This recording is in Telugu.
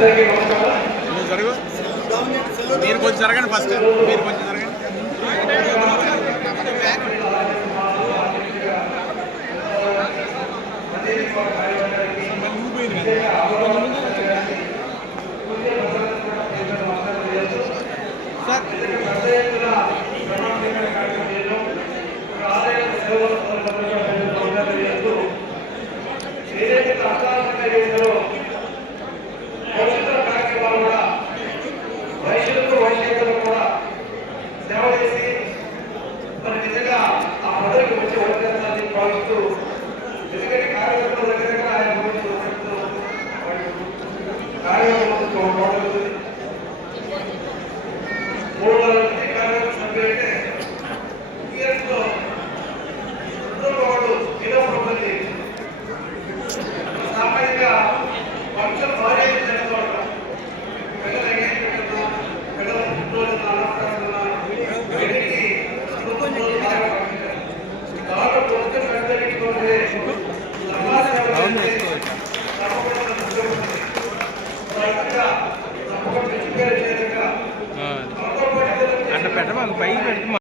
జరుగు మీరు కొంచెం జరగండి ఫస్ట్ మీరు కొంచెం జరగండి సార్ அங்கே பைக் எடுத்து